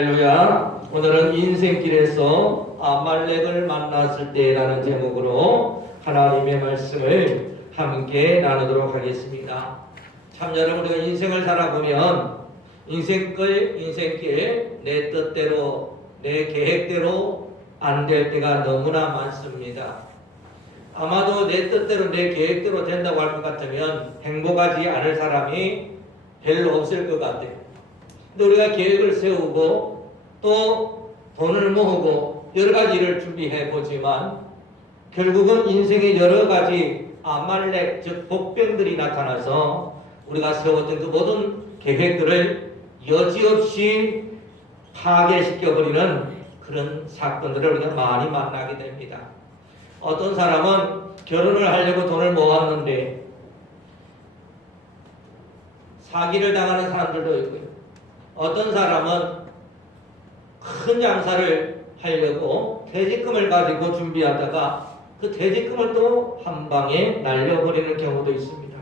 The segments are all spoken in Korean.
할렐루야. 오늘은 인생길에서 아말렉을 만났을 때라는 제목으로 하나님의 말씀을 함께 나누도록 하겠습니다. 참 여러분, 우리가 인생을 살아보면 인생길 내 뜻대로 내 계획대로 안 될 때가 너무나 많습니다. 아마도 내 뜻대로 내 계획대로 된다고 할 것 같으면 행복하지 않을 사람이 별로 없을 것 같아요. 근데 우리가 계획을 세우고 또 돈을 모으고 여러 가지 일을 준비해 보지만 결국은 인생의 여러 가지 아말렉 즉 복병들이 나타나서 우리가 세웠던 그 모든 계획들을 여지없이 파괴시켜버리는 그런 사건들을 우리가 많이 만나게 됩니다. 어떤 사람은 결혼을 하려고 돈을 모았는데 사기를 당하는 사람들도 있고요. 어떤 사람은 큰 장사를 하려고 퇴직금을 가지고 준비하다가 그 퇴직금을 또 한 방에 날려버리는 경우도 있습니다.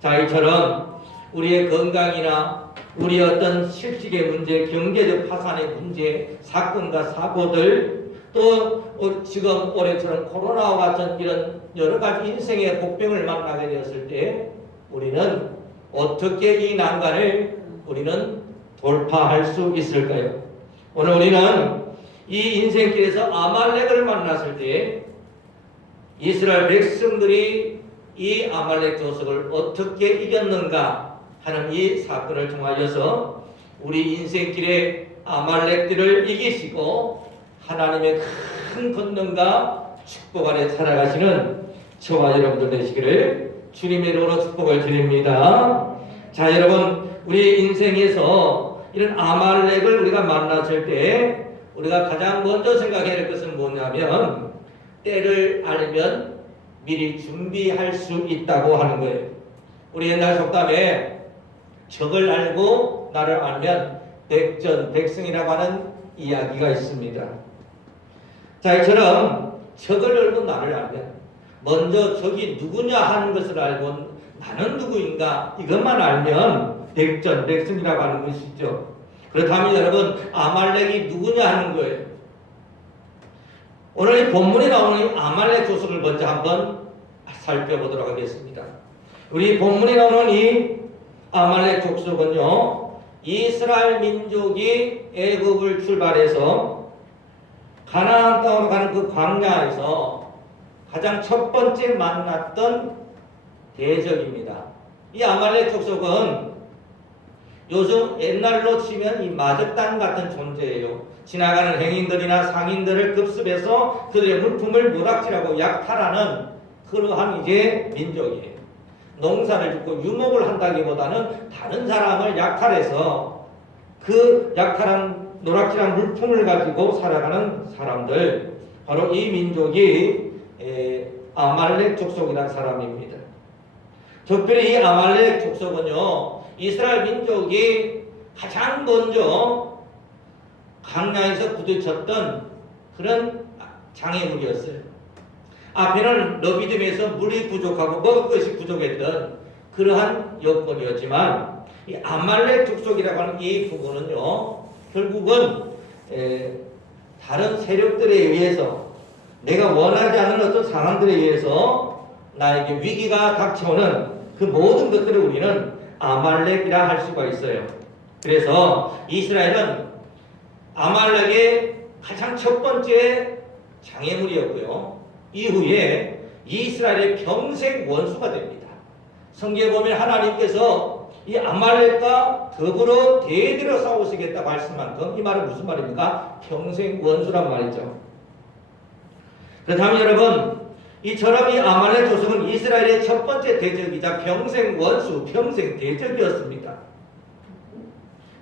자, 이처럼 우리의 건강이나 우리 어떤 실직의 문제, 경제적 파산의 문제, 사건과 사고들, 또 지금 올해처럼 코로나와 같은 이런 여러 가지 인생의 복병을 만나게 되었을 때 우리는 어떻게 이 난관을 우리는 돌파할 수 있을까요? 오늘 우리는 이 인생길에서 아말렉을 만났을 때 이스라엘 백성들이 이 아말렉 조석을 어떻게 이겼는가 하는 이 사건을 통하여서 우리 인생길에 아말렉들을 이기시고 하나님의 큰 권능과 축복 아래 살아가시는 저와 여러분들 되시기를 주님의 이름으로 축복을 드립니다. 자, 여러분, 우리 인생에서 이런 아말렉을 우리가 만났을 때 우리가 가장 먼저 생각해야 할 것은 뭐냐면 때를 알면 미리 준비할 수 있다고 하는 거예요. 우리 옛날 속담에 적을 알고 나를 알면 백전백승이라고 하는 이야기가 있습니다. 자, 이처럼 적을 알고 나를 알면 먼저 적이 누구냐 하는 것을 알고 나는 누구인가 이것만 알면 백전백승이라고 하는 것이죠. 그렇다면 여러분, 아말렉이 누구냐 하는 거예요. 오늘 이 본문에 나오는 이 아말렉 조석을 먼저 한번 살펴보도록 하겠습니다. 우리 본문에 나오는 이 아말렉 족속은요, 이스라엘 민족이 애굽을 출발해서 가나안 땅으로 가는 그 광야에서 가장 첫 번째 만났던 대적입니다. 이 아말렉 족속은 요즘 옛날로 치면 이 마적단 같은 존재예요. 지나가는 행인들이나 상인들을 급습해서 그들의 물품을 노닥질하고 약탈하는 그러한 이제 민족이에요. 농사를 짓고 유목을 한다기보다는 다른 사람을 약탈해서 그 약탈한 노락질한 물품을 가지고 살아가는 사람들, 바로 이 민족이 아말렉 족속이라는 사람입니다. 특별히 이 아말렉 족속은요, 이스라엘 민족이 가장 먼저 광야에서 부딪혔던 그런 장애물이었어요. 앞에는 너비딤에서 물이 부족하고 먹을 것이 부족했던 그러한 여건이었지만 이 아말렉 족속이라고 하는 이 부분은요, 결국은 다른 세력들에 의해서 내가 원하지 않는 어떤 상황들에 의해서 나에게 위기가 닥쳐오는 그 모든 것들을 우리는 아말렉이라 할 수가 있어요. 그래서 이스라엘은 아말렉의 가장 첫 번째 장애물이었고요. 이후에 이스라엘의 평생 원수가 됩니다. 성경에 보면 하나님께서 이 아말렉과 더불어 대대로 싸우시겠다고 하신 만큼 이 말은 무슨 말입니까? 평생 원수란 말이죠. 그렇다면 여러분, 이처럼 이 아말렉 조석은 이스라엘의 첫 번째 대적이자 평생 원수, 평생 대적이었습니다.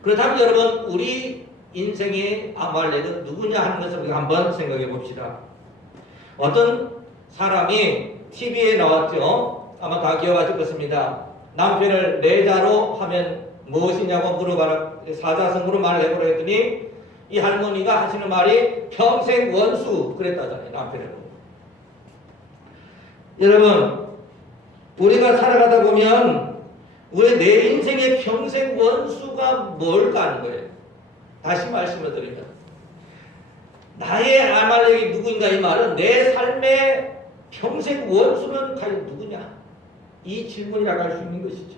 그렇다면 여러분, 우리 인생의 아말렉은 누구냐 하는 것을 우리가 한번 생각해 봅시다. 어떤 사람이 TV에 나왔죠. 아마 다 기억하실 것입니다. 남편을 내자로 하면 무엇이냐고 물어봐라, 사자성어로 말을 해보라 했더니 이 할머니가 하시는 말이 평생 원수 그랬다잖아요. 남편을. 여러분, 우리가 살아가다 보면 왜 내 인생의 평생 원수가 뭘까 하는 거예요. 다시 말씀을 드리면 나의 아말렉이 누구인가 이 말은 내 삶의 평생 원수는 과연 누구냐? 이 질문이라고 할 수 있는 것이죠.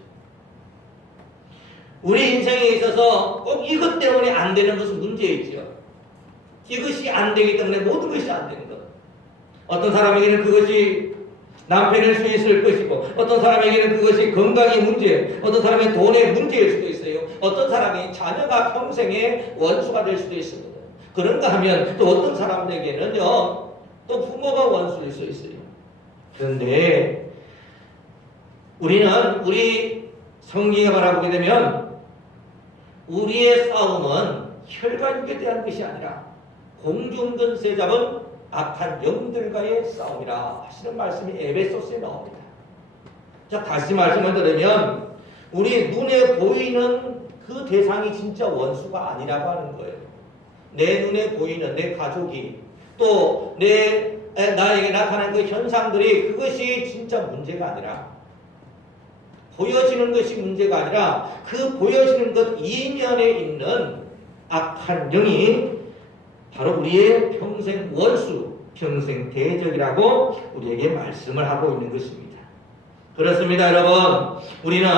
우리 인생에 있어서 꼭 이것 때문에 안 되는 것은 문제이죠. 이것이 안 되기 때문에 모든 것이 안 되는 것. 어떤 사람에게는 그것이 남편일 수 있을 것이고, 어떤 사람에게는 그것이 건강의 문제, 어떤 사람의 돈의 문제일 수도 있어요. 어떤 사람이 자녀가 평생의 원수가 될 수도 있습니다. 그런가 하면 또 어떤 사람들에게는요, 또 부모가 원수일 수 있어요. 그런데 우리 성경에 바라보게 되면 우리의 싸움은 혈관육에 대한 것이 아니라 공중근세 잡은 악한 영들과의 싸움이라 하시는 말씀이 에베소서에 나옵니다. 자, 다시 말씀을 들으면 우리 눈에 보이는 그 대상이 진짜 원수가 아니라고 하는 거예요. 내 눈에 보이는 내 가족이 또 나에게 나타나는 그 현상들이 그것이 진짜 문제가 아니라 보여지는 것이 문제가 아니라 그 보여지는 것 이면에 있는 악한 영이 바로 우리의 평생 원수, 평생 대적이라고 우리에게 말씀을 하고 있는 것입니다. 그렇습니다, 여러분. 우리는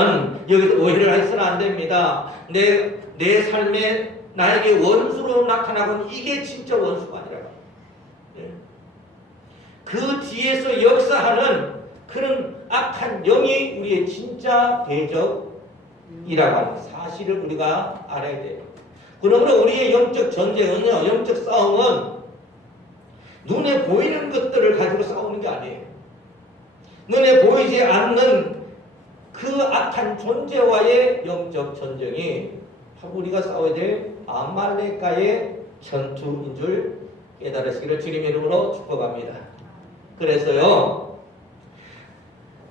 여기서 오해를 해서는 안 됩니다. 내 삶에 나에게 원수로 나타나고 이게 진짜 원수가 아니라 그 뒤에서 역사하는 그런 악한 영이 우리의 진짜 대적이라고 하는 사실을 우리가 알아야 돼요. 그러므로 우리의 영적 전쟁은요, 영적 싸움은 눈에 보이는 것들을 가지고 싸우는 게 아니에요. 눈에 보이지 않는 그 악한 존재와의 영적 전쟁이 바로 우리가 싸워야 될 아말렉과의 전투인 줄 깨달으시기를 주님의 이름으로 축복합니다. 그래서요,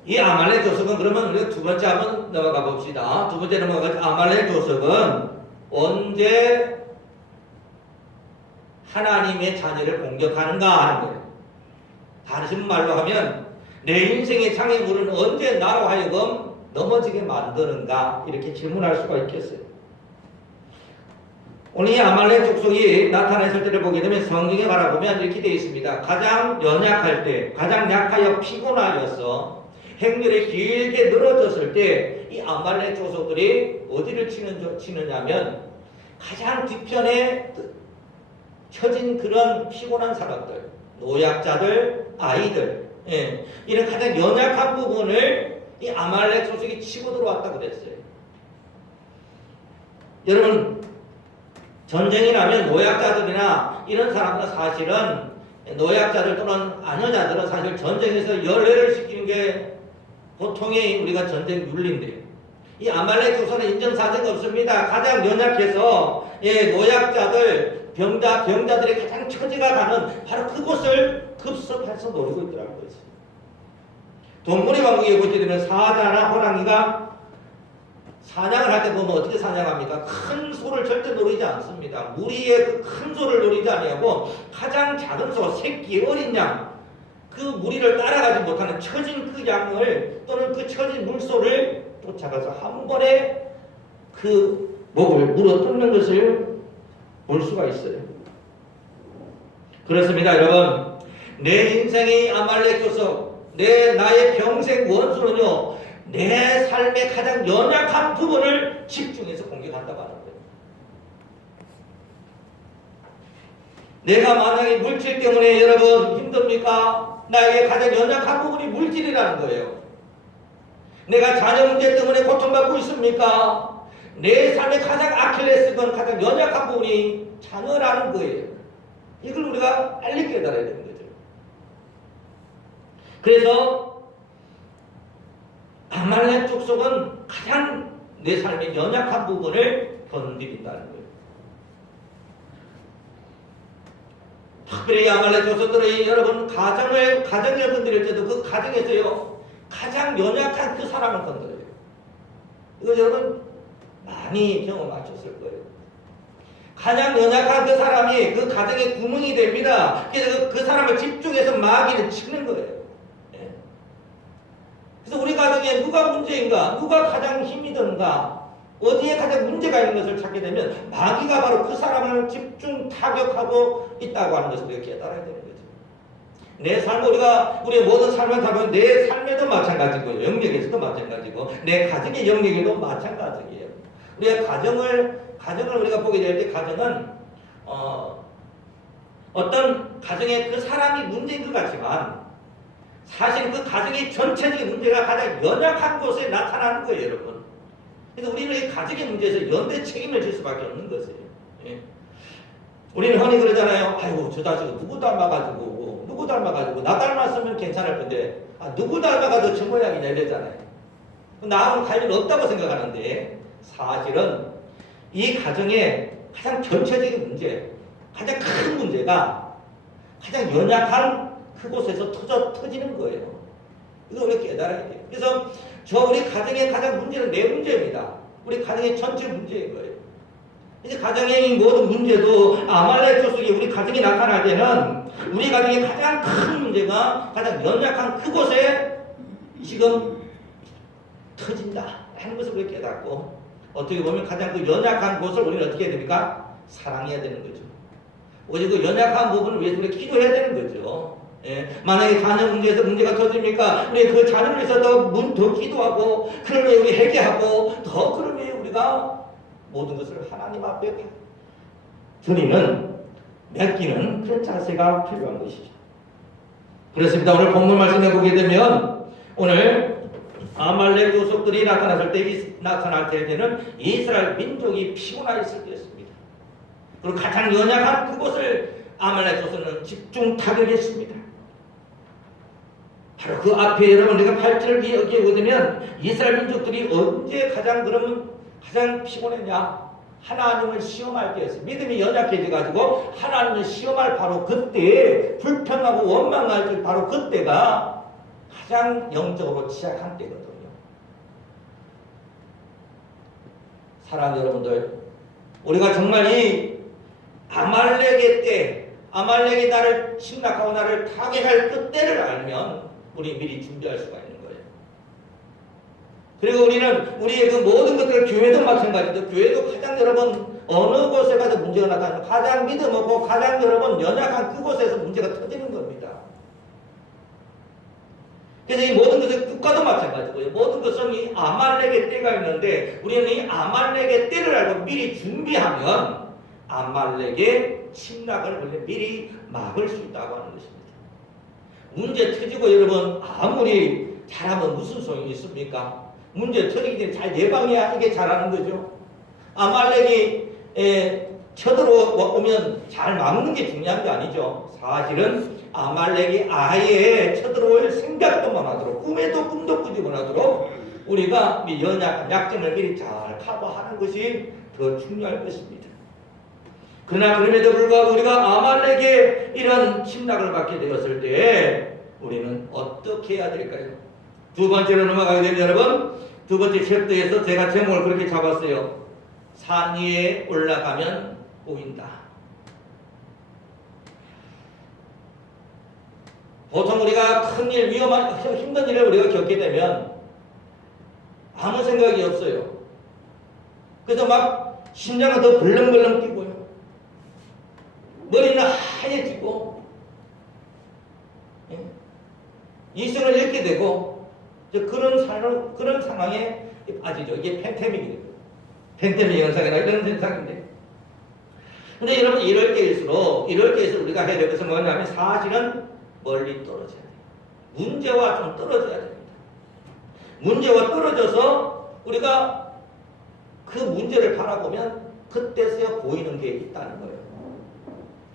이 아말렉 조석은 그러면 우리가 두 번째 한번 넘어가 봅시다. 두 번째 넘어가 아말렉 조석은 언제 하나님의 자녀를 공격하는가 하는 거예요. 다른 말로 하면 내 인생의 장애물은 언제 나로 하여금 넘어지게 만드는가 이렇게 질문할 수가 있겠어요. 오늘 이 아말렉 족속이 나타났을 때를 보게 되면 성경에 바라보면 이렇게 되어 있습니다. 가장 연약할 때, 가장 약하여 피곤하여서 행렬에 길게 늘어졌을 때 이 아말렉 족속들이 어디를 치느냐면 가장 뒤편에 처진 그런 피곤한 사람들, 노약자들, 아이들, 이런 가장 연약한 부분을 이 아말렉 족속이 치고 들어왔다고 그랬어요. 여러분, 전쟁이 나면 노약자들이나 이런 사람들은 사실은 노약자들 또는 아녀자들은 사실 전쟁에서 열애를 시키는 게 보통의 우리가 전쟁 윤리인데요. 이 아말렉 조선은 인정사정이 없습니다. 가장 연약해서 노약자들, 병자들의 가장 처지가 가는 바로 그곳을 급습해서 노리고 있더라는 거죠. 동물의 왕국에 보게 되면 사자나 호랑이가 사냥을 할 때 보면 어떻게 사냥합니까? 큰 소를 절대 노리지 않습니다. 무리의 그 큰 소를 노리지 아니하고 가장 작은 소, 새끼, 어린 양, 그 무리를 따라가지 못하는 처진 그 양을 또는 그 처진 물소를 쫓아가서 한 번에 그 목을 물어 뜯는 것을 볼 수가 있어요. 그렇습니다, 여러분. 내 인생의 아말렉 조석, 나의 평생 원수는요, 내 삶의 가장 연약한 부분을 집중해서 공격한다고 하는 거예요. 내가 만약에 물질 때문에 여러분 힘듭니까? 나에게 가장 연약한 부분이 물질이라는 거예요. 내가 자녀 문제 때문에 고통받고 있습니까? 내 삶의 가장 아킬레스건 가장 연약한 부분이 자녀라는 거예요. 이걸 우리가 빨리 깨달아야 되는 거죠. 그래서 아말렉 족속은 가장 내 삶의 연약한 부분을 건드린다는 거예요. 특별히 아말렉 족속들이 여러분 가정을 건드릴 때도 그 가정에서요 가장 연약한 그 사람을 건드려요. 이거 여러분 많이 경험하셨을 거예요. 가장 연약한 그 사람이 그 가정의 구멍이 됩니다. 그래서 그 사람을 집중해서 마귀를 치는 거예요. 그래서 우리 가정에 누가 문제인가? 누가 가장 힘이 든가? 어디에 가장 문제가 있는 것을 찾게 되면 마귀가 바로 그 사람을 집중 타격하고 있다고 하는 것을 우리가 깨달아야 되는 거죠. 내 삶, 우리의 모든 삶을 살면 내 삶에도 마찬가지고, 영역에서도 마찬가지고, 내 가정의 영역에도 마찬가지예요. 우리가 가정을 우리가 보게 될 때, 가정은, 어떤 가정에 그 사람이 문제인 것 같지만, 사실 그 가정의 전체적인 문제가 가장 연약한 곳에 나타나는 거예요, 여러분. 그래서 우리는 이 가정의 문제에서 연대 책임을 질 수밖에 없는 것이에요. 예. 우리는 흔히 그러잖아요. 아이고, 저 자식은 누구 닮아가지고, 나 닮았으면 괜찮을 건데, 누구 닮아가지고 저 모양이냐 이러잖아요. 나하고는 관련 없다고 생각하는데, 사실은 이 가정의 가장 전체적인 문제, 가장 큰 문제가 가장 연약한 그곳에서 터지는 거예요. 이거 우리가 깨달아야 돼요. 그래서 우리 가정의 가장 문제는 내 문제입니다. 우리 가정의 전체 문제인 거예요. 이제 가정의 모든 문제도 아말렉 족속이 우리 가정에 나타날 때는 우리 가정의 가장 큰 문제가 가장 연약한 그곳에 지금 터진다 하는 것을 우리가 깨닫고, 어떻게 보면 가장 그 연약한 곳을 우리는 어떻게 해야 됩니까? 사랑해야 되는 거죠. 오직 그 연약한 부분을 위해서 우리가 기도해야 되는 거죠. 예. 만약에 자녀 문제에서 문제가 터집니까? 우리 그 자녀를 위해서 더 기도하고, 그러면 우리 회개하고, 더 그러면 우리가 모든 것을 하나님 앞에 드리는, 맡기는 그런 자세가 필요한 것이죠. 그렇습니다. 오늘 본문 말씀해 보게 되면, 오늘 아말렉 족속들이 나타날 때는 이스라엘 민족이 피곤하였을 때였습니다. 그리고 가장 연약한 그곳을 아말렉 족속은 집중 타격했습니다. 바로 그 앞에 여러분 우리가 8절을 여기에 보면 이스라엘 민족들이 언제 가장 피곤했냐? 하나님을 시험할 때였어요. 믿음이 연약해져가지고 하나님을 시험할 바로 그때, 불평하고 원망할 때 바로 그때가 가장 영적으로 취약한 때거든요. 사랑하는 여러분들, 우리가 정말 이 아말렉의 때, 아말렉이 나를 침략하고 나를 타격할 그 때를 알면 우리 미리 준비할 수가 있는 거예요. 그리고 우리는 우리의 그 모든 것들을, 교회도 마찬가지죠. 교회도 가장 여러분 어느 곳에 가서 문제가 나타나면 가장 믿음 없고 가장 여러분 연약한 그곳에서 문제가 터지는 겁니다. 그래서 이 모든 것은 국가도 마찬가지고요. 모든 것은 이 아말렉의 때가 있는데 우리는 이 아말렉의 때를 알고 미리 준비하면 아말렉의 침략을 우리는 미리 막을 수 있다고 하는 것입니다. 문제 터지고 여러분 아무리 잘하면 무슨 소용이 있습니까? 문제 터지기 전에 잘 예방해야 이게 잘하는 거죠. 아말렉이 쳐들어오면 잘 막는 게 중요한 게 아니죠. 사실은 아말렉이 아예 쳐들어올 생각도 못하도록, 꿈도 꾸지 못하도록 우리가 연약한 약점을 미리 잘 커버하는 것이 더 중요할 것입니다. 그러나 그럼에도 불구하고 우리가 아말렉의 이런 침략을 받게 되었을 때 우리는 어떻게 해야 될까요? 두 번째로 넘어가게 되면 여러분, 두 번째 챕터에서 제가 제목을 그렇게 잡았어요. 산 위에 올라가면 보인다. 보통 우리가 큰일, 위험한, 힘든 일을 우리가 겪게 되면 아무 생각이 없어요. 그래서 막 심장은 더 벌렁벌렁 뛰고요. 머리는 하얘지고, 이성을 잃게 되고, 그런 상황에 빠지죠. 이게 팬데믹이에요. 팬데믹 현상이나 이런 현상인데. 근데 여러분, 이럴 때일수록 우리가 해야 될 것은 뭐냐면 사실은 멀리 떨어져야 돼요. 문제와 좀 떨어져야 됩니다. 문제와 떨어져서 우리가 그 문제를 바라보면 그때서야 보이는 게 있다는 거예요.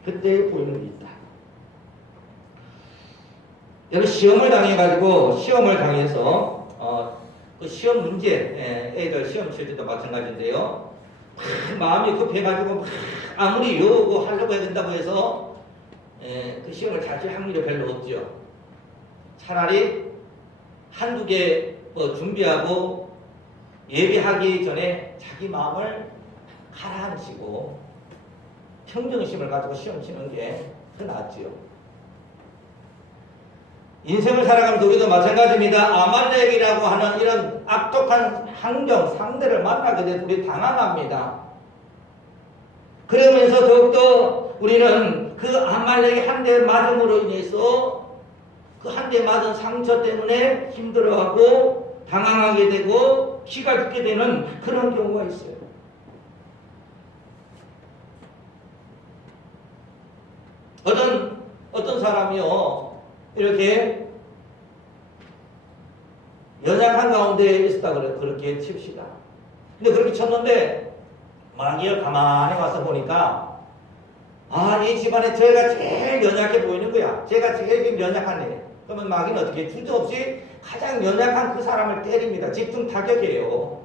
그때 보이는 게 있다. 여러분, 시험을 당해서 그 시험 문제, 애들 시험 칠 때도 마찬가지인데요. 마음이 급해가지고 아무리 요구하려고 해야 된다고 해서 그 시험을 잘 칠 확률이 별로 없죠. 차라리 한두 개 준비하고 예비하기 전에 자기 마음을 가라앉히고 평정심을 가지고 시험 치는 게 더 낫지요. 인생을 살아가면서 우리도 마찬가지입니다. 아말렉이라고 하는 이런 악독한 환경, 상대를 만나게 되면 우리 당황합니다. 그러면서 더욱더 우리는 그 아말렉의 한 대 맞음으로 인해서 그 한 대 맞은 상처 때문에 힘들어하고 당황하게 되고 기가 죽게 되는 그런 경우가 있어요. 어떤 사람이요, 이렇게 연약한 가운데 있었다 그렇게 칩시다. 근데 그렇게 쳤는데 마귀가 가만히 와서 보니까 이 집안에 제가 제일 연약해 보이는 거야. 제가 제일 연약하네. 그러면 마귀는 어떻게 주저없이 가장 연약한 그 사람을 때립니다. 집중 타격이에요.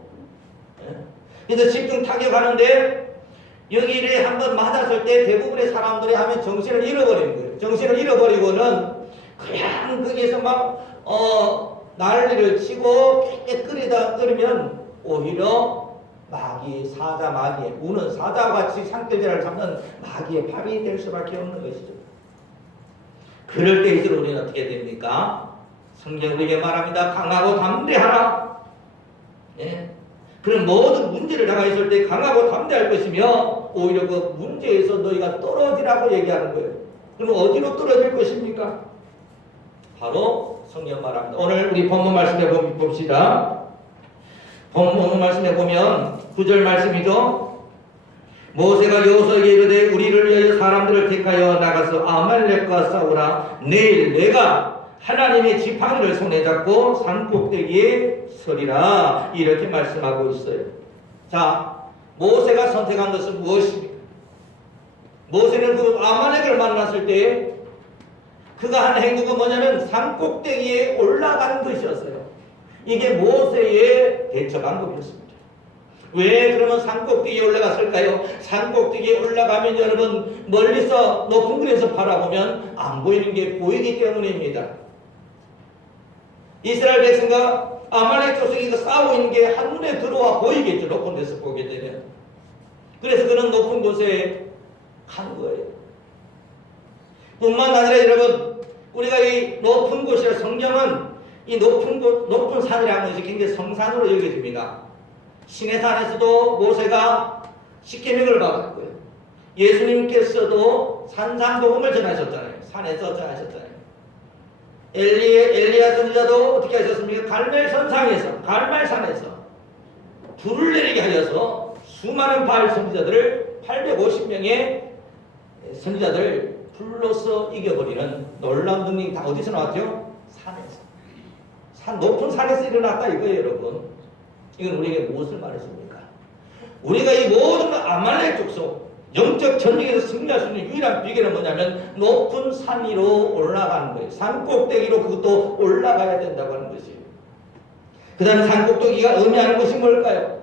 그래서 집중 타격하는데 여기를 한번 맞았을 때 대부분의 사람들이 하면 정신을 잃어버리는 거예요. 정신을 잃어버리고는 그냥 거기에서 막 난리를 치고 깨끗 끓이면 오히려 마귀의 우는 사자와 같이 상대자를 잡는 마귀의 팔이 될 수밖에 없는 것이죠. 그럴 때일수록 우리는 어떻게 됩니까? 성경 우리에게 말합니다. 강하고 담대하라. 예. 그런 모든 문제를 당하였을 때 강하고 담대할 것이며 오히려 그 문제에서 너희가 떨어지라고 얘기하는 거예요. 그럼 어디로 떨어질 것입니까? 바로 성경 말합니다. 오늘 우리 본문 말씀에 봅시다. 본문 말씀에 보면 9절 말씀이죠. 모세가 여호수아에게 이르되 우리를 위하여 사람들을 택하여 나가서 아말렉과 싸우라. 내일 내가 하나님의 지팡이를 손에 잡고 산꼭대기에 서리라. 이렇게 말씀하고 있어요. 자, 모세가 선택한 것은 무엇입니까? 모세는 그 아말렉을 만났을 때 그가 한 행동은 뭐냐면 산꼭대기에 올라가는 것이었어요. 이게 모세의 대처 방법이었습니다. 왜 그러면 산꼭대기에 올라갔을까요? 산꼭대기에 올라가면 여러분 멀리서 높은 곳에서 바라보면 안 보이는 게 보이기 때문입니다. 이스라엘 백성과 아말렉 족속이 싸우고 있는 게 한눈에 들어와 보이겠죠. 높은 데서 보게 되면. 그래서 그는 높은 곳에 간 거예요. 뿐만 아니라 여러분 우리가 이 높은 곳이라 성경은 이 높은 산이라는 것이 굉장히 성산으로 여겨집니다. 시내산에서도 모세가 십계명을 받았고요. 예수님께서도 산상복음을 전하셨잖아요. 산에서 전하셨잖아요. 엘리야 선지자도 어떻게 하셨습니까? 갈멜산에서 불을 내리게 하여서 수많은 바알 선지자들을 850명의 선지자들 불로서 이겨버리는 놀라운 능력이 다 어디서 나왔죠? 산에서. 높은 산에서 일어났다 이거예요, 여러분. 이건 우리에게 무엇을 말해줍니까? 우리가 이 모든 아말렉 족속 영적 전쟁에서 승리할 수 있는 유일한 비결은 뭐냐면 높은 산 위로 올라가는 거예요. 산 꼭대기로 그것도 올라가야 된다고 하는 것이에요. 그 다음 산 꼭대기가 의미하는 것이 뭘까요?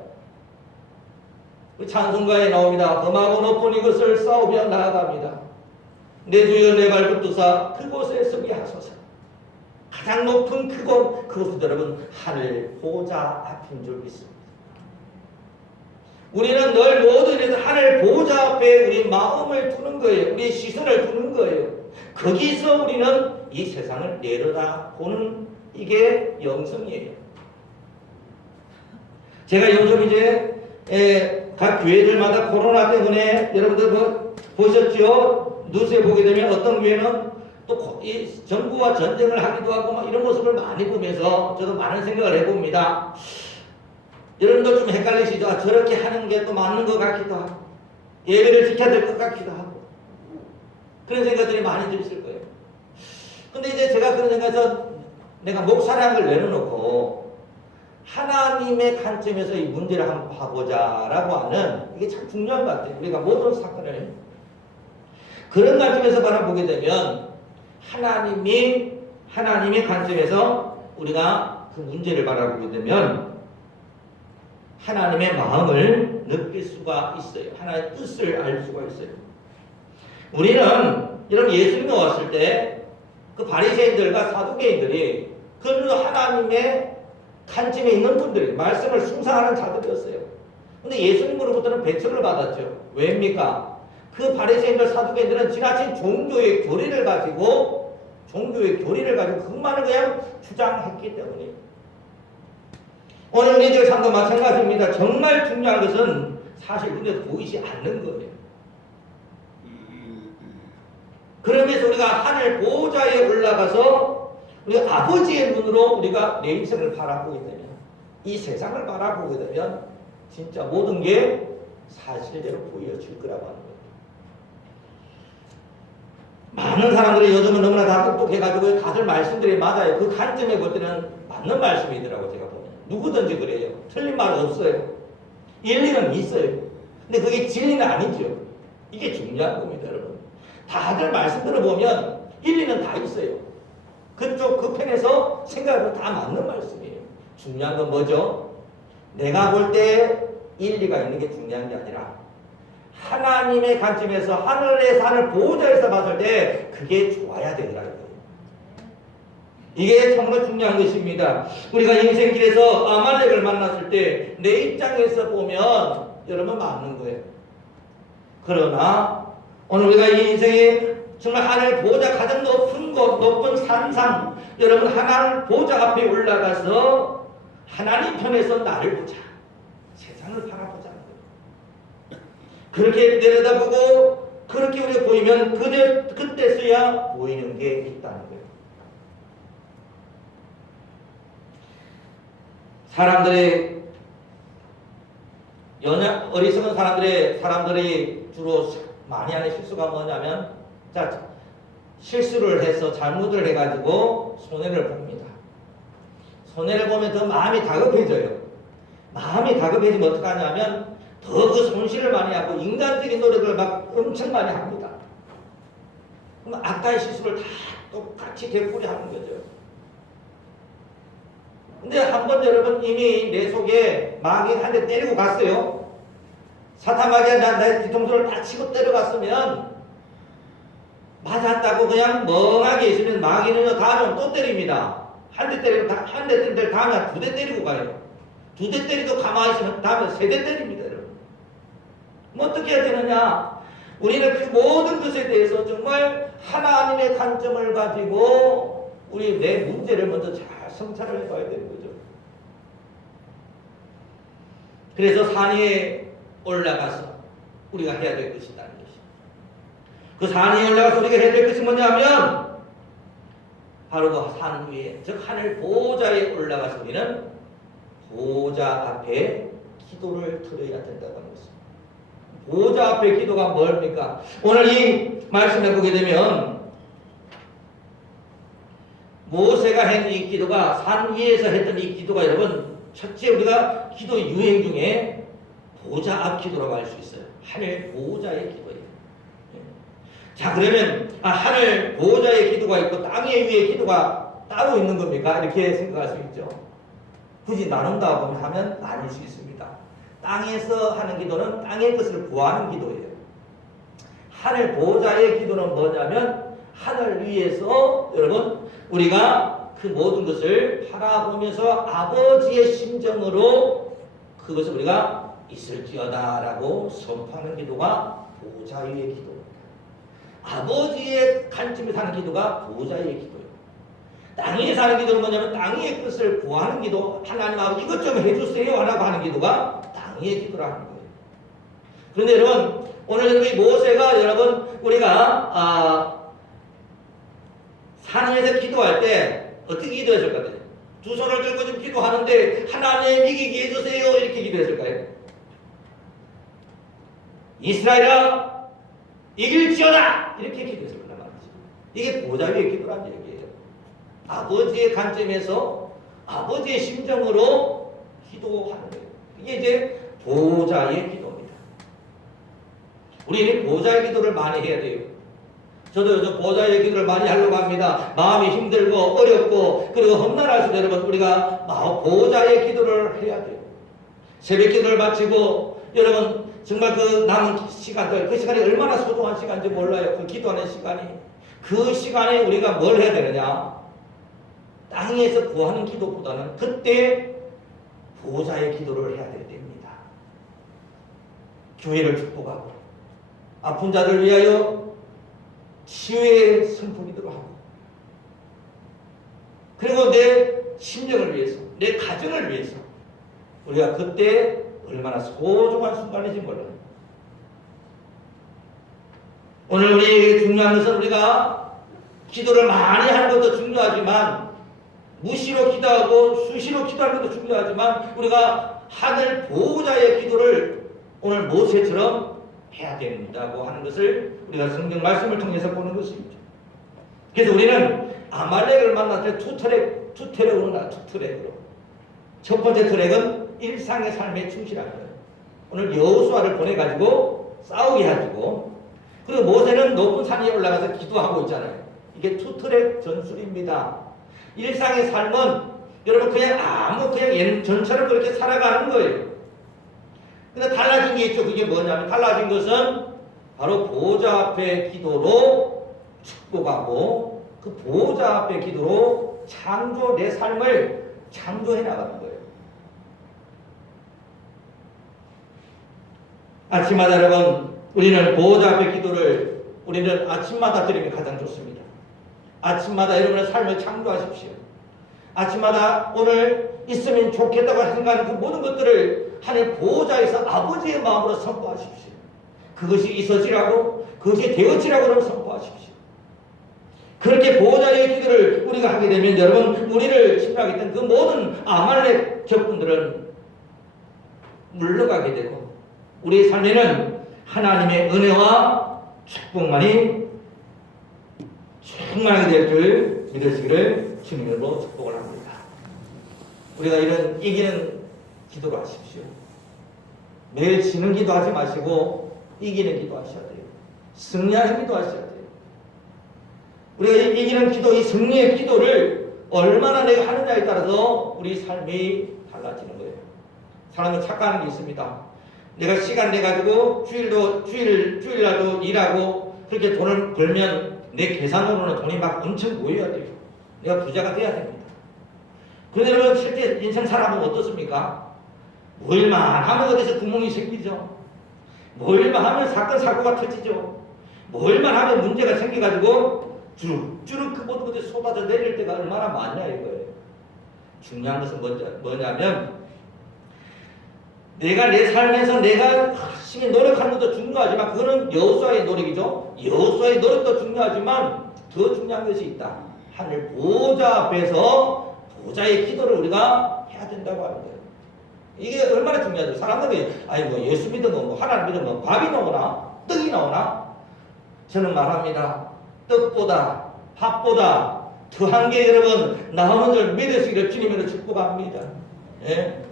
우리 찬송가에 나옵니다. 험하고 높은 이것을 싸우며 나아갑니다. 내 주여 내 발붙드사 그곳에 서게 하소서. 가장 높은 그곳은 여러분 하늘 보좌 앞인 줄 믿습니다. 우리는 늘 모든 일에서 하늘 보좌 앞에 우리 마음을 두는 거예요. 우리 시선을 두는 거예요. 거기서 우리는 이 세상을 내려다보는 이게 영성이에요. 제가 요즘 이제 각 교회들마다 코로나 때문에 여러분들 보셨죠? 뉴스에 보게 되면 어떤 교회는 또 이 정부와 전쟁을 하기도 하고 막 이런 모습을 많이 보면서 저도 많은 생각을 해봅니다. 여러분도 좀 헷갈리시죠? 저렇게 하는 게 또 맞는 것 같기도 하고 예배를 지켜야 될 것 같기도 하고 그런 생각들이 많이 좀 있을 거예요. 근데 이제 제가 그런 생각에서 내가 목사라는 걸 내려놓고 하나님의 관점에서 이 문제를 한번 봐보자라고 하는 이게 참 중요한 것 같아요. 우리가 모든 사건을 그런 관점에서 바라보게 되면 하나님의 관점에서 우리가 그 문제를 바라보게 되면 하나님의 마음을 느낄 수가 있어요. 하나님의 뜻을 알 수가 있어요. 우리는 여러분 예수님이 왔을 때 그 바리새인들과 사두개인들이 그 하나님의 관점에 있는 분들이 말씀을 숭상하는 자들이었어요. 근데 예수님으로부터는 배척을 받았죠. 왜입니까? 그 바리새인들 사두개인들은 지나친 종교의 교리를 가지고 종교의 교리를 가지고 그것만을 그냥 주장했기 때문에 오늘 우리들 삶도 마찬가지입니다. 정말 중요한 것은 사실 눈에 보이지 않는 거예요. 그러면서 우리가 하늘 보좌에 올라가서 우리가 아버지의 눈으로 우리가 내 인생을 바라보게 되면, 이 세상을 바라보게 되면 진짜 모든 게 사실대로 보여질 거라고 하는 거예요. 많은 사람들이 요즘은 너무나 다 똑똑해가지고 다들 말씀들이 맞아요. 그 관점에 볼 때는 맞는 말씀이더라고. 제가 보면 누구든지 그래요. 틀린 말 없어요. 일리는 있어요. 근데 그게 진리는 아니죠. 이게 중요한 겁니다, 여러분. 다들 말씀 들어보면 일리는 다 있어요. 그쪽 그 편에서 생각으로 다 맞는 말씀이에요. 중요한 건 뭐죠? 내가 볼 때 일리가 있는 게 중요한 게 아니라 하나님의 관점에서 하늘의 산을 보호자에서 봤을 때 그게 좋아야 되더라고요. 이게 정말 중요한 것입니다. 우리가 인생길에서 아말렉을 만났을 때 내 입장에서 보면 여러분 맞는 거예요. 그러나 오늘 우리가 이 인생에 정말 하늘 보호자 가장 높은 곳, 높은 산상, 여러분 하나님 보호자 앞에 올라가서 하나님 편에서 나를 보자. 세상을 바라보자. 그렇게 내려다보고 그렇게 우리가 보이면 그때서야 보이는 게 있다는 거예요. 사람들이 어리석은 사람들이 주로 많이 하는 실수가 뭐냐면, 자, 실수를 해서 잘못을 해가지고 손해를 봅니다. 손해를 보면 더 마음이 다급해져요. 마음이 다급해지면 어떡하냐면 더 그 손실을 많이 하고 인간적인 노력을 막 엄청 많이 합니다. 그럼 아까의 실수를 다 똑같이 되풀이 하는 거죠. 근데 한번 여러분 이미 내 속에 마귀가 한 대 때리고 갔어요. 사탄 마귀가 나의 뒤통수를 다 치고 때려갔으면 맞았다고 그냥 멍하게 있으면 마귀는 다음에 또 때립니다. 한 대 때리고 한 대 때리고 다음에 두 대 때리고 가요. 두 대 때리고 가만히 있으면 다음에 세 대 때립니다. 여러분. 뭐 어떻게 해야 되느냐? 우리는 그 모든 것에 대해서 정말 하나님의 관점을 가지고 우리 내 문제를 먼저 잘 성찰을 해봐야 되는 거죠. 그래서 산 위에 올라가서 우리가 해야 될 것이 있다는 것이. 그 산 위에 올라가서 우리가 해야 될 것이 뭐냐면 바로 그 산 위에, 즉 하늘 보좌에 올라가서 우리는 보좌 앞에 기도를 드려야 된다고 하는 것입니다. 보좌 앞에 기도가 뭡니까? 오늘 이 말씀을 보게 되면 모세가 한 이 기도가 산 위에서 했던 이 기도가 여러분 첫째 우리가 기도 유행 중에 보좌 앞 기도라고 할 수 있어요. 하늘 보좌의 기도예요. 자 그러면 하늘 보좌의 기도가 있고 땅 위의 기도가 따로 있는 겁니까? 이렇게 생각할 수 있죠. 굳이 나눈다고 하면 나눌 수 있습니다. 땅에서 하는 기도는 땅의 것을 구하는 기도예요. 하늘 보좌의 기도는 뭐냐면 하늘 위에서 여러분 우리가 그 모든 것을 바라보면서 아버지의 심정으로 그것을 우리가 있을지어다라고 선포하는 기도가 보좌 위의 기도입니다. 아버지의 관점에서 하는 기도가 보좌 위의 기도예요. 땅에 사는 기도는 뭐냐면 땅의 것을 구하는 기도, 하나님 아버지 이것 좀 해주세요 하라고 하는 기도가 땅의 기도라는 거예요. 그런데 여러분 오늘 우리 모세가 여러분 우리가 산에서 기도할 때 어떻게 기도했을 까요? 두 손을 들고 좀 기도하는데 하나님 이기게 해주세요 이렇게 기도했을까요? 이스라엘아 이길지어다 이렇게 기도했을 거란 말이죠. 이게 보좌 위의 기도란 얘기예요. 아버지의 관점에서 아버지의 심정으로 기도하는 거예요. 이게 이제 보좌의 기도입니다. 우리는 보좌의 기도를 많이 해야 돼요. 저도 요즘 보좌의 기도를 많이 하려고 합니다. 마음이 힘들고 어렵고 그리고 험난할 수도 여러분 우리가 보좌의 기도를 해야 돼요. 새벽 기도를 마치고 여러분 정말 그 남은 시간들 그 시간이 얼마나 소중한 시간인지 몰라요. 그 기도하는 시간이. 그 시간에 우리가 뭘 해야 되느냐? 땅에서 구하는 기도보다는 그때 보좌의 기도를 해야 됩니다. 교회를 축복하고 아픈 자들 위하여 치유의 선포 기도를 하고 그리고 내 심령을 위해서, 내 가정을 위해서 우리가 그때 얼마나 소중한 순간인지 몰라요. 오늘 우리 중요한 것은 우리가 기도를 많이 하는 것도 중요하지만 무시로 기도하고 수시로 기도하는 것도 중요하지만 우리가 하늘 보호자의 기도를 오늘 모세처럼 해야 된다고 하는 것을 우리가 성경 말씀을 통해서 보는 것입니다. 그래서 우리는 아말렉을 만날 때 투 트랙으로 나 투 트랙으로. 첫 번째 트랙은 일상의 삶에 충실한 거예요. 오늘 여호수아를 보내가지고 싸우게 해주고, 그리고 모세는 높은 산에 올라가서 기도하고 있잖아요. 이게 투 트랙 전술입니다. 일상의 삶은 여러분 그냥 전처럼 그렇게 살아가는 거예요. 근데 달라진 게 있죠. 그게 뭐냐면 달라진 것은 바로 보호자 앞에 기도로 축복하고 그 보호자 앞에 기도로 내 삶을 창조해 나가는 거예요. 아침마다 여러분 우리는 보호자 앞에 기도를 우리는 아침마다 드리면 가장 좋습니다. 아침마다 여러분의 삶을 창조하십시오. 아침마다 오늘 있으면 좋겠다고 생각하는 그 모든 것들을 하나님 보호자에서 아버지의 마음으로 선포하십시오. 그것이 있어지라고, 그것이 되어지라고 선포하십시오. 그렇게 보호자의 기도를 우리가 하게 되면 여러분 우리를 침략했던 그 모든 아말렉 적군들은 물러가게 되고 우리의 삶에는 하나님의 은혜와 축복만이 충만하게 될 줄 믿으시기를 주님으로 축복을 합니다. 우리가 이런 이기는 기도를 하십시오. 매일 지는 기도하지 마시고 이기는 기도하셔야 돼요. 승리하는 기도하셔야 돼요. 우리가 이기는 기도, 이 승리의 기도를 얼마나 내가 하느냐에 따라서 우리 삶이 달라지는 거예요. 사람은 착각하는 게 있습니다. 내가 시간 내가지고 주일날도 일하고 그렇게 돈을 벌면 내 계산으로는 돈이 막 엄청 모여야 돼요. 내가 부자가 돼야 됩니다. 그런데 여러분 실제 인생 살아보면 어떻습니까? 뭐 일만 하면 어디서 구멍이 생기죠. 뭐 일만 하면 사건사고가 터지죠. 뭐 일만 하면 문제가 생겨가지고 주룩주룩 그 모든 것들이 쏟아져 내릴 때가 얼마나 많냐 이거예요. 중요한 것은 뭐냐면 내가 내 삶에서 내가 열심히 노력하는 것도 중요하지만 그거는 여호수아의 노력이죠. 여호수아의 노력도 중요하지만 더 중요한 것이 있다. 하늘 보호자 앞에서 보호자의 기도를 우리가 해야 된다고 합니다. 이게 얼마나 중요하죠. 사람들이 뭐 예수 믿으면 뭐 하나님 믿으면 밥이 나오나 떡이 나오나 저는 말합니다. 떡보다 밥보다 더한 게 여러분 나오는 줄 믿으시기를 주님으로 축복합니다. 예?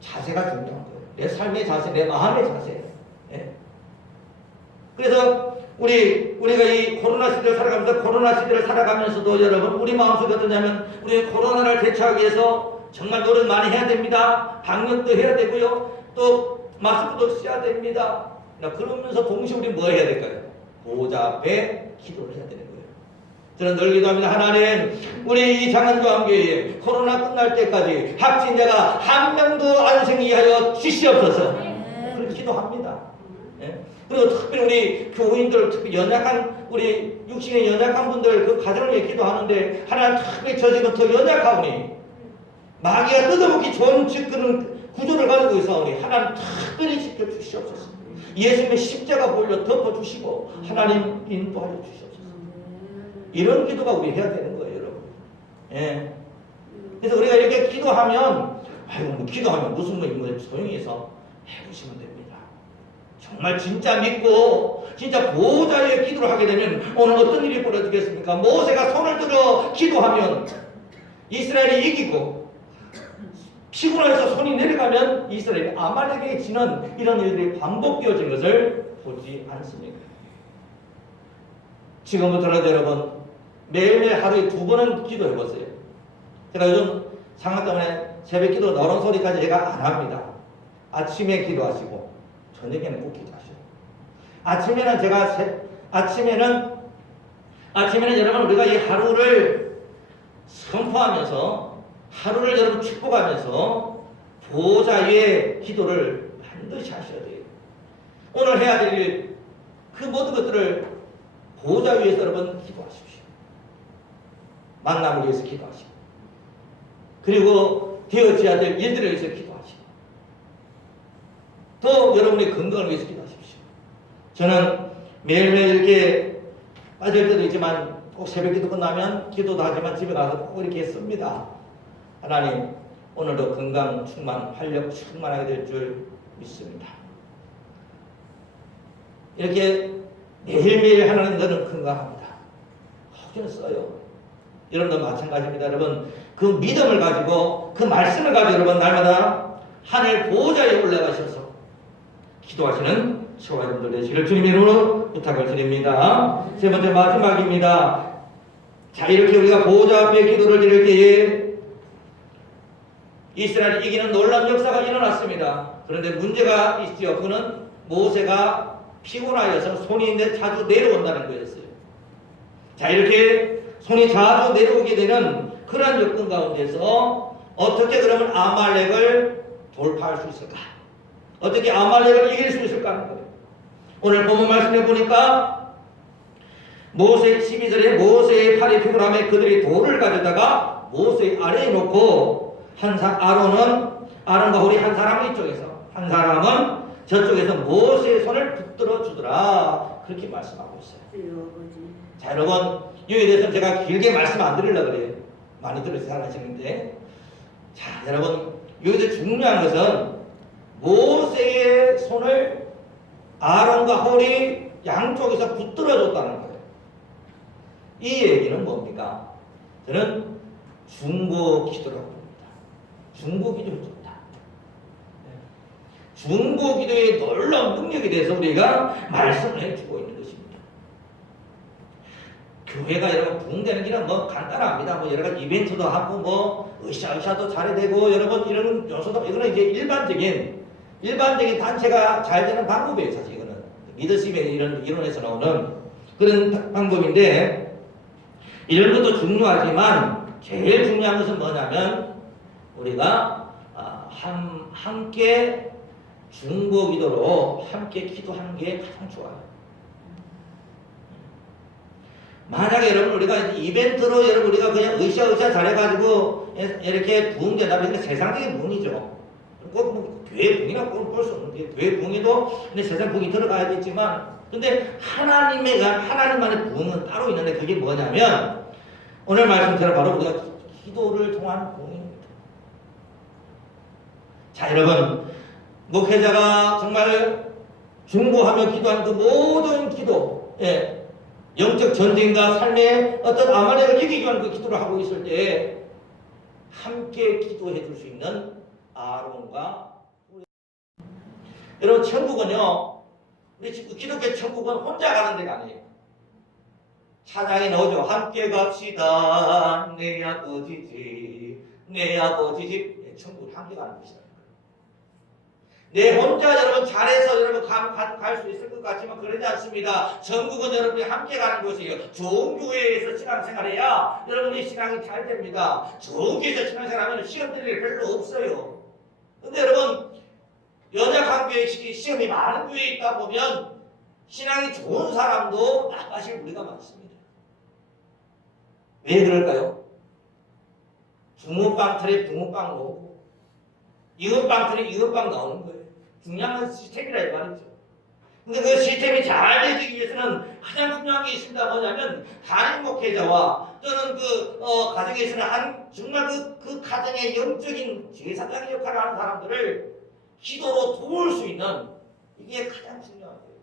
자세가 중요한 거예요. 내 삶의 자세, 내 마음의 자세. 예? 그래서 우리가 이 코로나 시대를 살아가면서도 여러분 우리 마음속에 어떠냐면 우리 코로나를 대처하기 위해서 정말 노력 많이 해야 됩니다. 방역도 해야 되고요. 또 마스크도 써야 됩니다. 그러면서 동시에 우리 뭐 해야 될까요? 보호자 앞에 기도를 해야 되는 거예요. 저는 늘 기도합니다. 하나님, 우리 이 장안교회에 코로나 끝날 때까지 확진자가 한 명도 안 생기게 하여 주시옵소서. 그렇게 기도합니다. 예? 그리고 특별히 우리 교우인들, 특히 연약한 우리 육신에 연약한 분들 그 가정을 위해 기도하는데 하나님 특별히 저 지금 더 연약하오니 마귀가 뜯어먹기 좋은 그런 구조를 가지고 있사오니 하나님 특별히 지켜주시옵소서. 예수님의 십자가 보혈로 덮어주시고 하나님 인도하여 주시옵소서. 이런 기도가 우리 해야 되는 거예요, 여러분. 예. 그래서 우리가 이렇게 기도하면 뭐 기도하면 무슨 뭐 소용이 있어 해보시면 됩니다. 정말 진짜 믿고 진짜 보호자의 기도를 하게 되면 오늘 어떤 일이 벌어지겠습니까? 모세가 손을 들어 기도하면 이스라엘이 이기고 피곤해서 손이 내려가면 이스라엘이 아말렉에게 지는 이런 일들이 반복되어진 것을 보지 않습니까? 지금부터라도 여러분 매일매일 하루에 2번은 기도해보세요. 제가 요즘 상황 때문에 새벽 기도 너른 소리까지 제가 안 합니다. 아침에 기도하시고 저녁에는 꼭 기도하시고 아침에는 여러분 우리가 이 하루를 선포하면서 하루를 여러분 축복하면서 보호자의 기도를 반드시 하셔야 돼요. 오늘 해야 될 그 모든 것들을 보호자 위해서 여러분 기도하십시오. 만남을 위해서 기도하시고, 그리고 되어져야 될 일들을 위해서 기도하시고, 또 여러분의 건강을 위해서 기도하십시오. 저는 매일매일 이렇게 빠질 때도 있지만 꼭 새벽 기도 끝나면 기도도 하지만 집에 가서 꼭 이렇게 씁니다. 하나님, 오늘도 건강 충만, 활력 충만하게 될 줄 믿습니다. 이렇게 매일매일 하나님 저는 건강합니다. 혹시나 써요. 여러분도 마찬가지입니다. 여러분, 그 믿음을 가지고, 그 말씀을 가지고 여러분 날마다 하늘 보호자에 올라가셔서 기도하시는 저와 여러분들 되시기를 주님의 이름으로 부탁을 드립니다. 세 번째 마지막입니다. 자, 이렇게 우리가 보호자 앞에 기도를 드릴 때에 이스라엘이 이기는 놀라운 역사가 일어났습니다. 그런데 문제가 있죠. 그는 모세가 피곤하여서 손이 자주 내려온다는 거였어요. 자, 이렇게 손이 자주 내려오게 되는 그러한 여건 가운데서 어떻게 그러면 아말렉을 돌파할 수 있을까? 어떻게 아말렉을 이길 수 있을까 하는 거예요. 오늘 본문 말씀해 보니까 모세 12절에 모세의 팔이 피곤함에 그들이 돌을 가져다가 모세 아래에 놓고 아론과 홀이 한 사람은 이쪽에서 한 사람은 저쪽에서 모세의 손을 붙들어 주더라. 그렇게 말씀하고 있어요. 자, 여러분, 이에 대해서 제가 길게 말씀 안 드리려고 그래요. 많이 들으셔서 잘하시는데, 자, 여러분, 여기서 중요한 것은 모세의 손을 아론과 홀이 양쪽에서 붙들어 줬다는 거예요. 이 얘기는 뭡니까? 저는 중보 기도라고 합니다. 중보 기도를 줬다. 중보 기도의 놀라운 능력에 대해서 우리가 말씀을 해주고 있는 것입니다. 교회가 여러분 부흥되는 길은 뭐 간단합니다. 뭐 여러 가지 이벤트도 하고 뭐 으쌰으쌰도 잘해되고 여러분 이런 요소도 이거는 이제 일반적인 단체가 잘 되는 방법이에요. 사실 이거는 리더십의 이런 이론에서 나오는 그런 방법인데 이런 것도 중요하지만 제일 중요한 것은 뭐냐면 우리가 함께 중보 기도로 함께 기도하는 게 가장 좋아요. 만약에 여러분 우리가 이벤트로 여러분 우리가 그냥 으쌰으쌰 잘해가지고 이렇게 부흥된다면 이게 세상적인 부흥이죠. 꼭 교회 부흥이라고 볼 수 없는데 교회 부흥에도 세상 부흥이 들어가야겠지만 근데 하나님만의 부흥은 따로 있는데 그게 뭐냐면 오늘 말씀처럼 바로 우리가 기도를 통한 부흥입니다. 자, 여러분 목회자가 정말 중보하며 기도하는 그 모든 기도, 영적 전쟁과 삶의 어떤 아말렉을 이기기 위한 그 기도를 하고 있을 때 함께 기도해 줄 수 있는 아론과 여러분 천국은요, 우리 기독교 천국은 혼자 가는 데가 아니에요. 찬양에 나오죠. 함께 갑시다. 내 아버지 집, 내 아버지 집. 천국은 함께 가는 곳이다. 내 혼자 여러분 잘해서 여러분 갈 수 있을 것 같지만 그러지 않습니다. 전국은 여러분이 함께 가는 곳이에요. 좋은 교회에서 신앙생활해야 여러분이 신앙이 잘 됩니다. 좋은 교회에서 신앙생활하면 시험 될 일 별로 없어요. 근데 여러분 연약한 교회 시험이 많은 교회에 있다 보면 신앙이 좋은 사람도 나빠질 무리가 많습니다. 왜 그럴까요? 붕어빵 틀에 붕어빵 나오고 이것빵 틀에 이것빵 나오는 거예요. 중요한 건 시스템이라 이 말이죠. 근데 그 시스템이 잘 되기 위해서는 가장 중요한 게 있습니다. 뭐냐면 단임 목회자와 또는 가정에서는 정말 그 가정의 영적인 제사장의 역할을 하는 사람들을 기도로 도울 수 있는 이게 가장 중요한 거예요.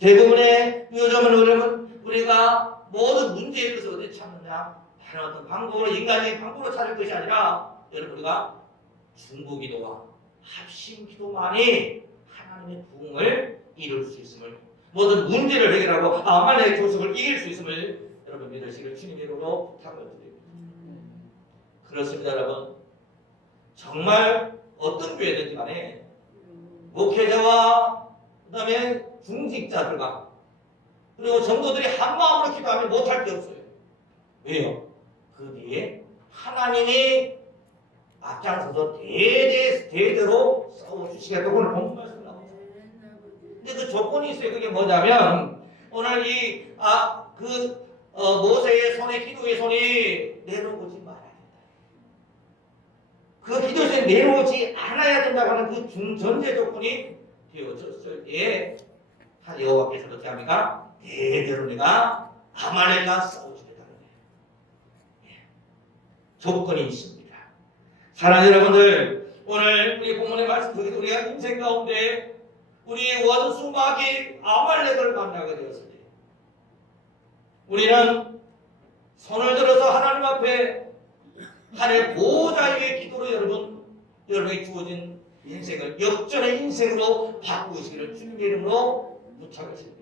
대부분의 요즘은 우리가 모든 문제에 대해서 어디 찾느냐? 다른 어떤 방법으로 인간의 방법으로 찾을 것이 아니라 여러분 우리가 중보기도와 합심기도만이 하나님의 부흥을 이룰 수 있음을 모든 문제를 해결하고 아말렉의 조속을 이길 수 있음을 여러분 믿으시길 주님의 이름으로 부탁을 드립니다. 그렇습니다. 여러분 정말 어떤 교회든지 간에 목회자와 그 다음에 중직자들과 그리고 성도들이 한마음으로 기도하면 못할 게 없어요. 왜요? 그 뒤에 하나님이 앞장서서 대대로 싸워주시겠다고 오늘 본문 말씀 나옵니다. 근데 그 조건이 있어요. 그게 뭐냐면 오늘 모세의 손에 기도의 손이 내려오지 말아야 된다. 그 기도의 손이 내려오지 않아야 된다고 하는 그 중전제 조건이 되어졌을 때에 여호와께서도 어떻게 합니까? 대대로 내가 아말렉과 싸우시겠다는 거예요. 조건이 있습니다. 사랑하는 여러분들, 오늘 우리 본문의 말씀 속에서 우리가 인생 가운데 우리의 원수막이 아말렉을 만나게 되었을 때 우리는 손을 들어서 하나님 앞에 하나님의 보호자 위에 기도로 여러분에게 주어진 인생을 역전의 인생으로 바꾸시기를 주님의 이름으로 부탁하십니다.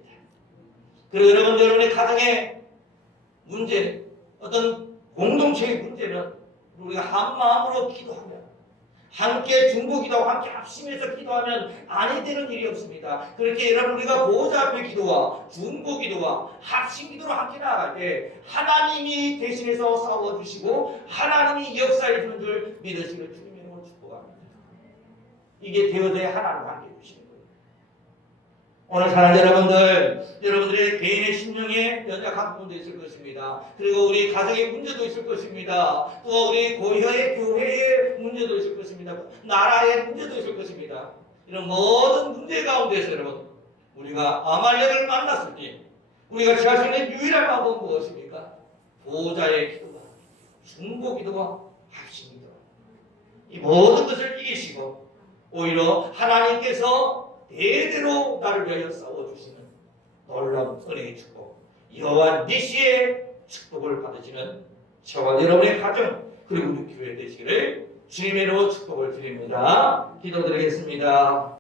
그리고 여러분의 가정의 문제, 어떤 공동체의 문제는 우리가 한 마음으로 기도하면, 함께 중보기도하고 함께 합심해서 기도하면 아니 되는 일이 없습니다. 그렇게 여러분 우리가 보호자 앞에 기도와 중보기도와 합심기도로 함께 나아갈 때 하나님이 대신해서 싸워주시고 하나님이 역사해 주는 줄 믿으시기를 주님의 이름으로 축복합니다. 이게 되어져야 하나님과 함께 해주시는 거예요. 오늘 사랑하는 여러분들의 개인의 심령에 연약한 부분도 있을 것입니다. 그리고 우리 가정의 문제도 있을 것입니다. 또 우리 고혈의 교회의 문제도 있을 것입니다. 나라의 문제도 있을 것입니다. 이런 모든 문제 가운데서 여러분, 우리가 아말렉을 만났을 때 우리가 취할 수 있는 유일한 방법은 무엇입니까? 보호자의 기도와 중보기도와 합심기도. 이 모든 것을 이기시고 오히려 하나님께서 대대로 나를 위하여 싸워주시는 놀라운 은혜의 축복, 여호와 니시의 축복을 받으시는 저와 여러분의 가정 그리고 우리 교회 되시기를 주님의 이름으로 축복을 드립니다. 기도드리겠습니다.